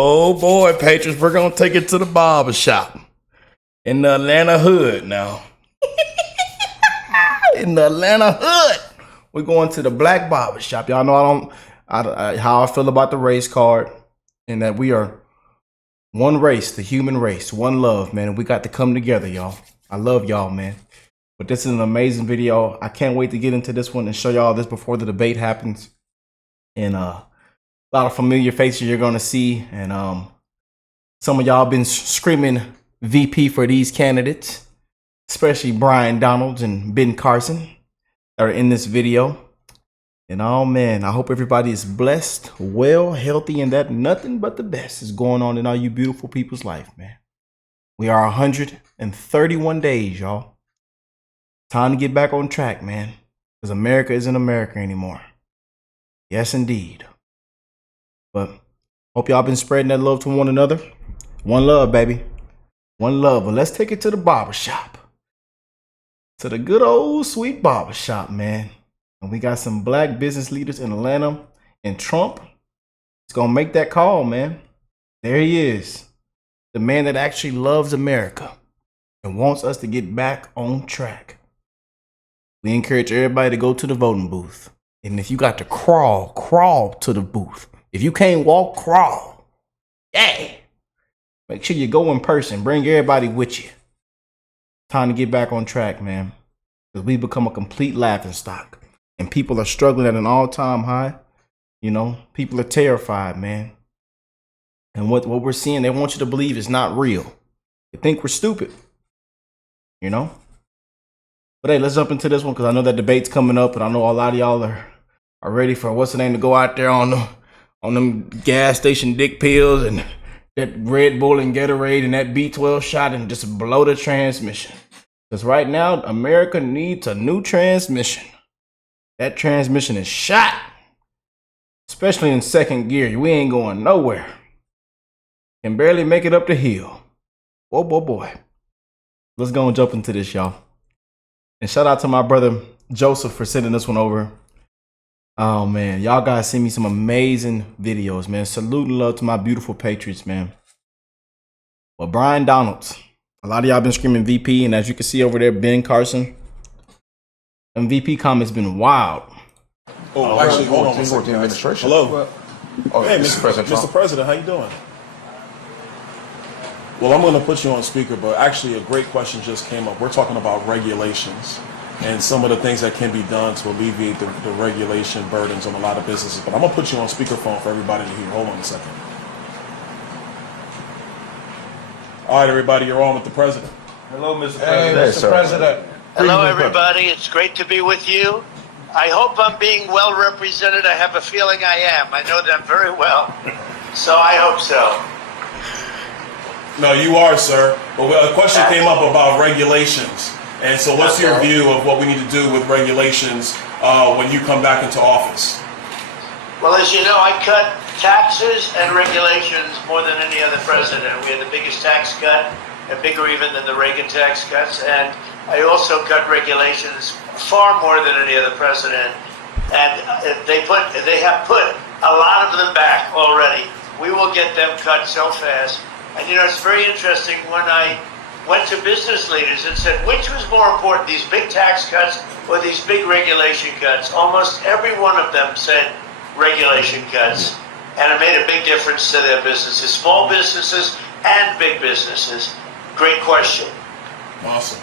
Oh boy, patrons, we're gonna take it to the barber shop in the Atlanta hood now. In the Atlanta hood, we're going to the black barber shop. Y'all know how I feel about the race card, and that we are one race, the human race, one love, man. And we got to come together, y'all. I love y'all, man. But this is an amazing video. I can't wait to get into this one and show y'all this before the debate happens. And a lot of familiar faces you're gonna see, and some of y'all been screaming VP for these candidates, especially Brian Donalds and Ben Carson that are in this video. And oh man, I hope everybody is blessed, well, healthy, and that nothing but the best is going on in all you beautiful people's life, man. We are 131 days, y'all. Time to get back on track, man, because America isn't America anymore. Yes, indeed. But hope y'all been spreading that love to one another. One love, baby. One love. But let's take it to the barber shop. To the good old sweet barber shop, man. And we got some black business leaders in Atlanta. And Trump is going to make that call, man. There he is. The man that actually loves America and wants us to get back on track. We encourage everybody to go to the voting booth. And if you got to crawl to the booth. If you can't walk, crawl. Yeah. Make sure you go in person. Bring everybody with you. Time to get back on track, man. Because we become a complete laughingstock. And people are struggling at an all-time high. You know, people are terrified, man. And what we're seeing, they want you to believe is not real. They think we're stupid. You know? But hey, let's jump into this one because I know that debate's coming up. And I know a lot of y'all are ready for what's the name to go out there on them gas station dick pills and that Red Bull and Gatorade and that B12 shot and just blow the transmission. Because right now, America needs a new transmission. That transmission is shot. Especially in second gear. We ain't going nowhere. Can barely make it up the hill. Oh, boy. Let's go and jump into this, y'all. And shout out to my brother Joseph for sending this one over. Oh man, y'all guys send me some amazing videos, man. Salute and love to my beautiful patriots, man. Well, Brian Donalds, a lot of y'all been screaming VP, and as you can see over there, Ben Carson. And VP comments been wild. Oh, actually, hold on one second, administration. Hello. Oh, hey, Mr. President, how you doing? Well, I'm going to put you on speaker, but actually a great question just came up. We're talking about regulations and some of the things that can be done to alleviate the regulation burdens on a lot of businesses. But I'm going to put you on speakerphone for everybody to hear. Hold on a second. All right, everybody, you're on with the president. Hello, Mr. Hey, President. Mr. President. Hello, everybody. It's great to be with you. I hope I'm being well represented. I have a feeling I am. I know them very well. So I hope so. No, you are, sir. But a question came up about regulations. And so what's your view of what we need to do with regulations when you come back into office? Well, as you know, I cut taxes and regulations more than any other president. We had the biggest tax cut, and bigger even than the Reagan tax cuts. And I also cut regulations far more than any other president. And they have put a lot of them back already. We will get them cut so fast. And you know, it's very interesting when I went to business leaders and said, which was more important, these big tax cuts or these big regulation cuts? Almost every one of them said regulation cuts. And it made a big difference to their businesses, small businesses and big businesses. Great question. Awesome.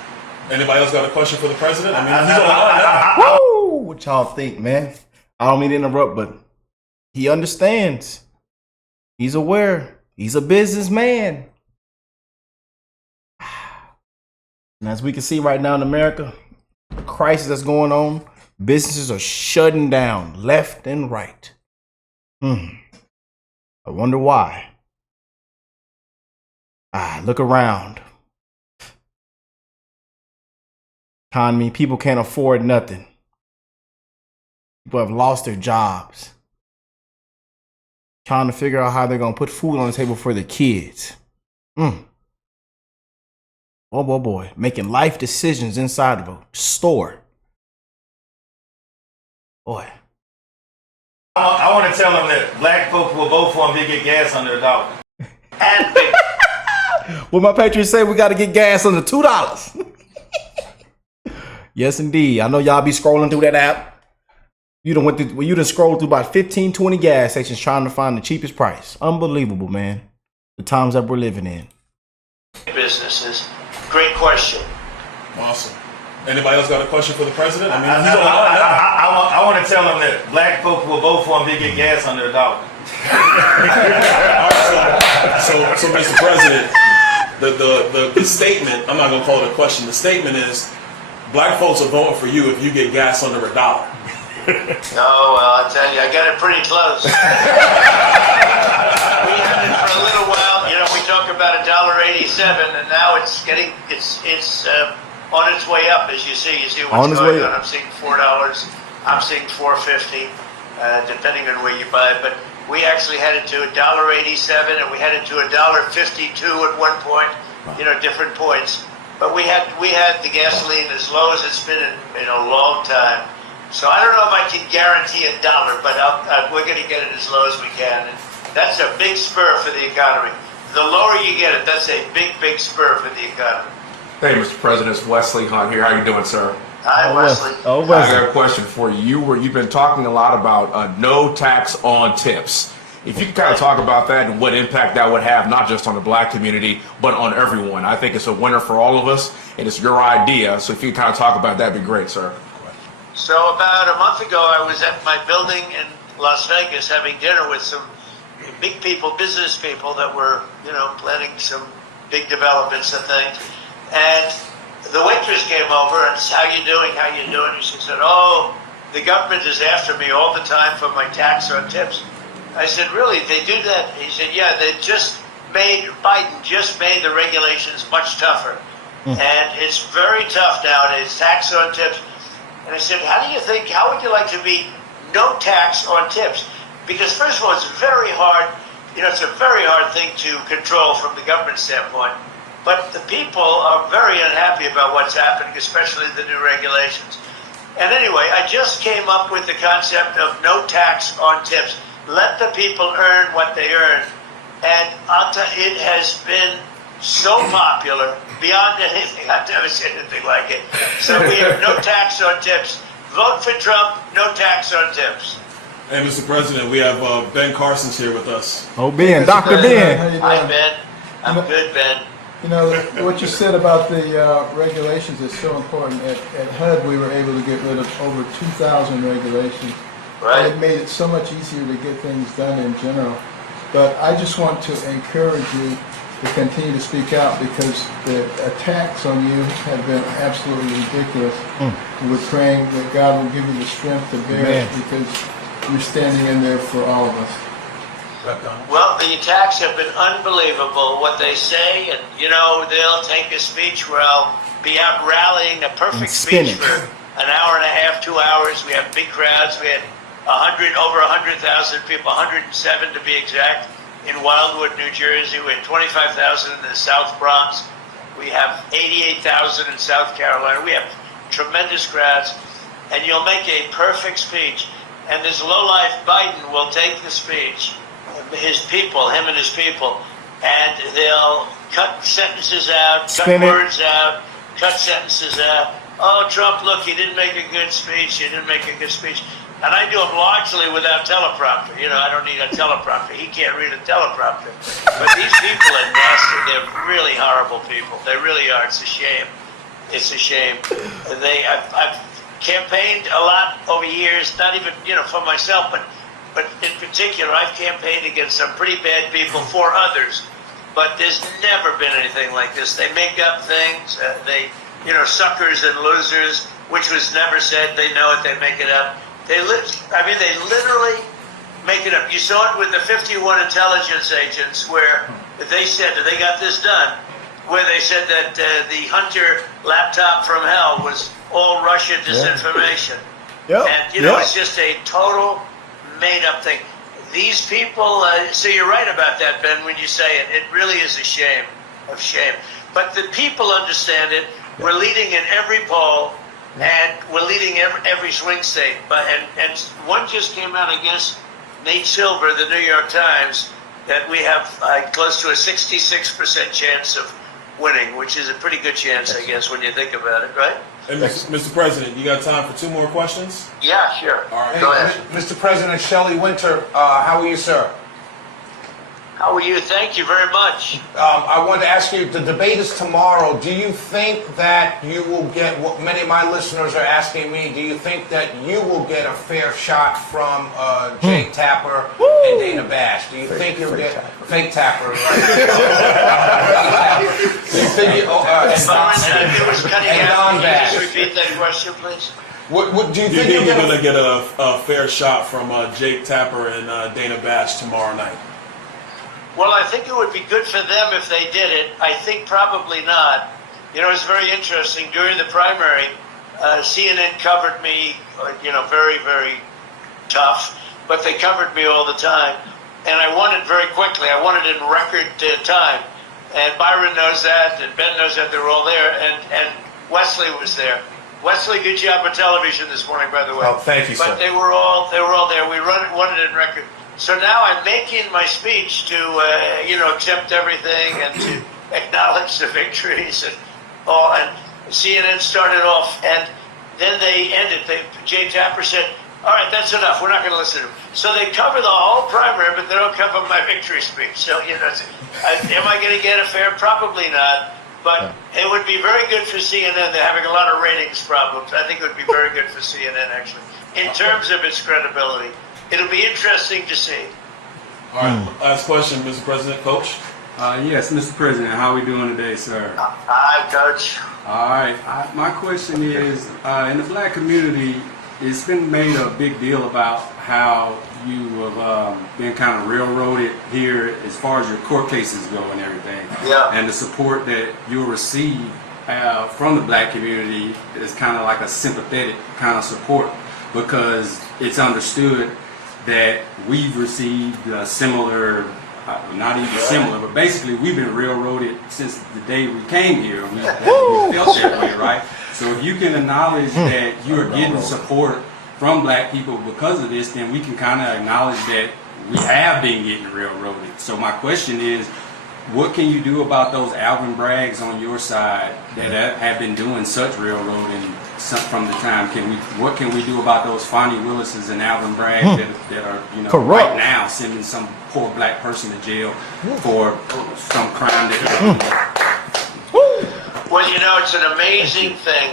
Anybody else got a question for the president? I mean, he's on the line now. Woo! What y'all think, man? I don't mean to interrupt, but he understands. He's aware. He's a businessman. And as we can see right now in America, the crisis that's going on, businesses are shutting down left and right. I wonder why. Look around. Economy, people can't afford nothing. People have lost their jobs. Trying to figure out how they're going to put food on the table for their kids. Oh, boy. Making life decisions inside of a store. Boy. I want to tell them that black folks will vote for him if they get gas under $1. And bigger. What my Patriots say, we got to get gas under $2. Yes, indeed. I know y'all be scrolling through that app. You done scrolled through about 15, 20 gas stations trying to find the cheapest price. Unbelievable, man. The times that we're living in. Businesses. Great question. Awesome. Anybody else got a question for the president? I mean, I want to tell them that black folks will vote for him if he get gas under $1. All right, so Mr. President, the statement, I'm not going to call it a question, the statement is, black folks are voting for you if you get gas under $1. Oh, well, I tell you, I got it pretty close. We had it for a little while. You know, we talk about $1.87, and now it's on its way up, as you see. You see what's going on. I'm seeing $4. I'm seeing $4.50, depending on where you buy it. But we actually had it to $1.87, and we had it to $1.52 at one point. You know, different points. But we had the gasoline as low as it's been in a long time. So I don't know if I can guarantee $1, but we're going to get it as low as we can. And that's a big spur for the economy. The lower you get it, that's a big, big spur for the economy. Hey, Mr. President, it's Wesley Hunt here. How you doing, sir? Hi, Wesley. Oh, I Wesley. got a question for you. You've been talking a lot about no tax on tips. If you could kind of talk about that and what impact that would have, not just on the black community, but on everyone. I think it's a winner for all of us, and it's your idea. So if you could kind of talk about that, that'd be great, sir. So about a month ago, I was at my building in Las Vegas having dinner with some big people, business people that were, you know, planning some big developments and things. And the waitress came over and said, how you doing? How you doing? And she said, oh, the government is after me all the time for my tax on tips. I said, really? They do that? He said, yeah, Biden just made the regulations much tougher. And it's very tough nowadays, tax on tips. And I said, how would you like to be no tax on tips? Because first of all, it's very hard, you know, it's a very hard thing to control from the government standpoint. But the people are very unhappy about what's happening, especially the new regulations. And anyway, I just came up with the concept of no tax on tips. Let the people earn what they earn. And I'll tell you, it has been so popular, beyond anything. I've never seen anything like it. So we have no tax on tips. Vote for Trump, no tax on tips. Hey, Mr. President, we have Ben Carson's here with us. Oh, Ben, Dr. Ben. How you doing? Hi, Ben. I'm good, Ben. You know, what you said about the regulations is so important. At HUD, we were able to get rid of over 2,000 regulations. Right. And it made it so much easier to get things done in general. But I just want to encourage you to continue to speak out, because the attacks on you have been absolutely ridiculous. We're praying that God will give you the strength to bear it, because you're standing in there for all of us. Well, the attacks have been unbelievable, what they say, and, you know, they'll take a speech where I'll be out rallying, a perfect speech for an hour and a half, 2 hours. We have big crowds. We had over 100,000 people, 107 to be exact, in Wildwood, New Jersey. We had 25,000 in the South Bronx. We have 88,000 in South Carolina. We have tremendous crowds, and you'll make a perfect speech. And this lowlife Biden will take the speech, his people, him and his people, and they'll cut sentences out, cut words out, cut sentences out. Oh, Trump, look, he didn't make a good speech. He didn't make a good speech. And I do them largely without teleprompter. You know, I don't need a teleprompter. He can't read a teleprompter. But these people are nasty. They're really horrible people. They really are. It's a shame. It's a shame. I've campaigned a lot over years, not even, you know, for myself, but in particular, I've campaigned against some pretty bad people for others. But there's never been anything like this. They make up things. You know, suckers and losers, which was never said. They know it. They make it up. They literally make it up. You saw it with the 51 intelligence agents, where they said that they got this done, where they said that the Hunter laptop from hell was all Russia disinformation. And, you know, it's just a total made-up thing. These people, so you're right about that, Ben, when you say it. It really is a shame. But the people understand it. We're leading in every poll, and we're leading every swing state. And one just came out, I guess, Nate Silver, the New York Times, that we have close to a 66% chance of winning, which is a pretty good chance, I guess, when you think about it, right? And Mr. President, you got time for 2 more questions? Yeah, sure. All right. Go ahead. Mr. President, Shelley Winter, how are you, sir? How are you? Thank you very much. I wanted to ask you, the debate is tomorrow. Do you think that you will get, what many of my listeners are asking me, do you think that you will get a fair shot from Jake Tapper and Dana Bash? Do you think you'll get fake Tapper? Right? Do you think It was cutting and out. Don Can you Bash? just repeat that question, please? What do you Do you think you'll think you're get? going to get a fair shot from Jake Tapper and Dana Bash tomorrow night? Well, I think it would be good for them if they did it. I think probably not. You know, it's very interesting. During the primary, CNN covered me, very, very tough, but they covered me all the time. And I won it very quickly. I won it in record time. And Byron knows that, and Ben knows that. They were all there, and Wesley was there. Wesley, good job on television this morning, by the way. Oh, thank you, But sir. they were all there. We won it in record. So now I'm making my speech to, accept everything and to acknowledge the victories and all. And CNN started off, and then they ended. Jay Tapper said, "All right, that's enough. We're not going to listen to him." So they cover the whole primary, but they don't cover my victory speech. So am I going to get a fair? Probably not. But it would be very good for CNN. They're having a lot of ratings problems. I think it would be very good for CNN, actually, in terms of its credibility. It'll be interesting to see. All right. Last question, Mr. President. Coach? Yes, Mr. President, how are we doing today, sir? Hi, Coach. All right. My question is, in the black community, it's been made a big deal about how you have been kind of railroaded here as far as your court cases go and everything. Yeah. And the support that you'll receive from the black community is kind of like a sympathetic kind of support, because it's understood that we've received similar, not even similar, but basically we've been railroaded since the day we came here. We felt that way, right? So if you can acknowledge that you are getting support from black people because of this, then we can kind of acknowledge that we have been getting railroaded. So my question is, what can you do about those Alvin Braggs on your side that have been doing such railroading from the time? What can we do about those Fonnie Willises and Alvin Braggs that are Corrupt. right now sending some poor black person to jail for some crime that Well, it's an amazing thing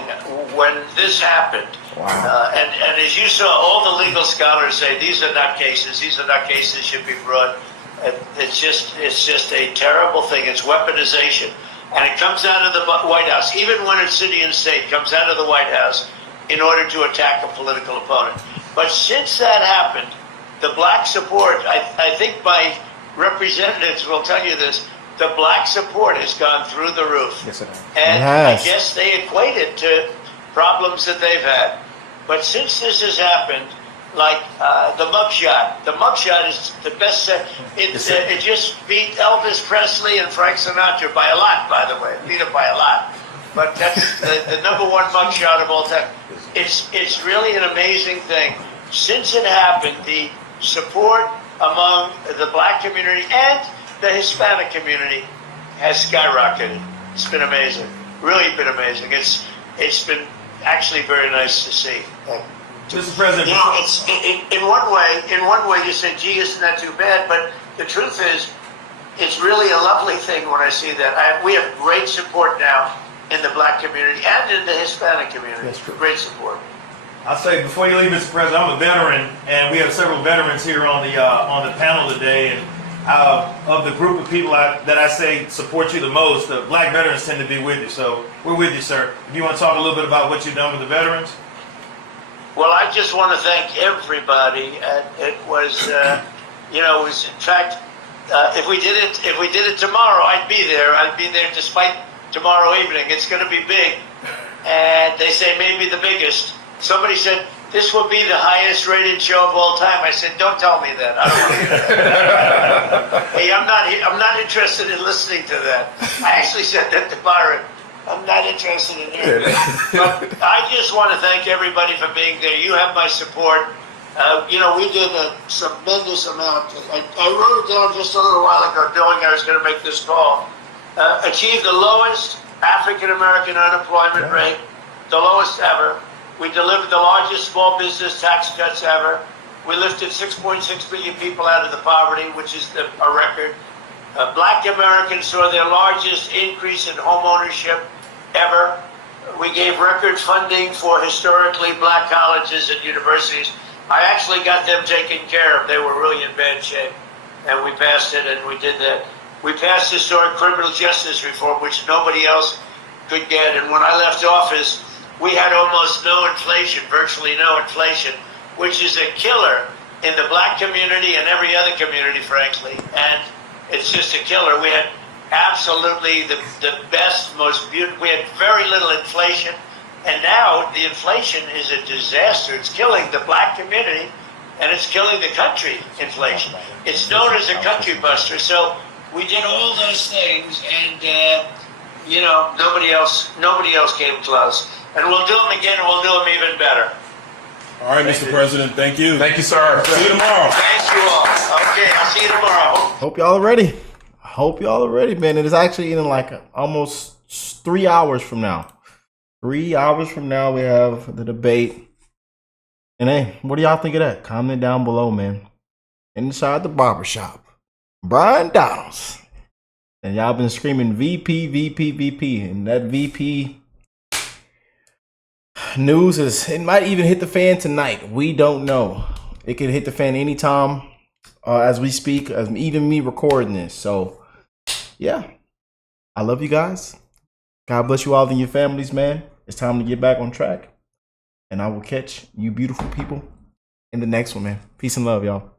when this happened. Wow. And as you saw, all the legal scholars say these are not cases. These are not cases should be brought. It's just a terrible thing. It's weaponization, and it comes out of the White House. Even when it's city and state, comes out of the White House in order to attack a political opponent. But since that happened, the black support, I think my representatives will tell you this, the black support has gone through the roof. Yes, it has. And It has. I guess they equate it to problems that they've had. But since this has happened, like the mugshot is the best. It just beat Elvis Presley and Frank Sinatra by a lot, by the way. Beat it by a lot. But that's the number one mugshot of all time. It's really an amazing thing. Since it happened, the support among the black community and the Hispanic community has skyrocketed. It's been amazing. Really been amazing. It's been actually very nice to see. Mr. President, It's in one way you say, gee, isn't that too bad? But the truth is, it's really a lovely thing when I see that. We have great support now in the black community and in the Hispanic community. That's true. Great support. I'll say before you leave, Mr. President, I'm a veteran, and we have several veterans here on the panel today. And of the group of people that I say support you the most, the black veterans tend to be with you. So we're with you, sir. If you want to talk a little bit about what you've done with the veterans. Well, I just want to thank everybody. It was, in fact, if we did it tomorrow, I'd be there. I'd be there despite tomorrow evening. It's going to be big, and they say maybe the biggest. Somebody said this will be the highest rated show of all time. I said, don't tell me that. I don't want to hear that. Hey, I'm not interested in listening to that. I actually said that to Byron. I'm not interested in hearing that. But I just want to thank everybody for being there. You have my support. We did a tremendous amount. I wrote it down just a little while ago, knowing I was going to make this call. Achieved the lowest African American unemployment rate, the lowest ever. We delivered the largest small business tax cuts ever. We lifted 6.6 million people out of the poverty, which is a record. Black Americans saw their largest increase in home ownership ever. We gave record funding for historically black colleges and universities. I actually got them taken care of. They were really in bad shape. And we passed it, and we did that. We passed historic criminal justice reform, which nobody else could get. And when I left office, we had almost no inflation, virtually no inflation, which is a killer in the black community and every other community, frankly. And it's just a killer. We had absolutely the best, most beautiful, we had very little inflation. And now the inflation is a disaster. It's killing the black community and it's killing the country, inflation. It's known as a country buster. So we did all those things and, nobody else came close. And we'll do them again and we'll do them even better. All right, Mr. President, thank you. Thank you, sir. See you tomorrow. Thank you all. Okay, I'll see you tomorrow. Hope y'all are ready. Man. It is actually in like almost 3 hours from now. 3 hours from now, we have the debate. And hey, what do y'all think of that? Comment down below, man. Inside the barbershop, Brian Donalds. And y'all been screaming VP, VP, VP. And that VP news it might even hit the fan tonight. We don't know. It could hit the fan anytime as we speak, as even me recording this. So, yeah. I love you guys. God bless you all and your families, man. It's time to get back on track. And I will catch you beautiful people in the next one, man. Peace and love, y'all.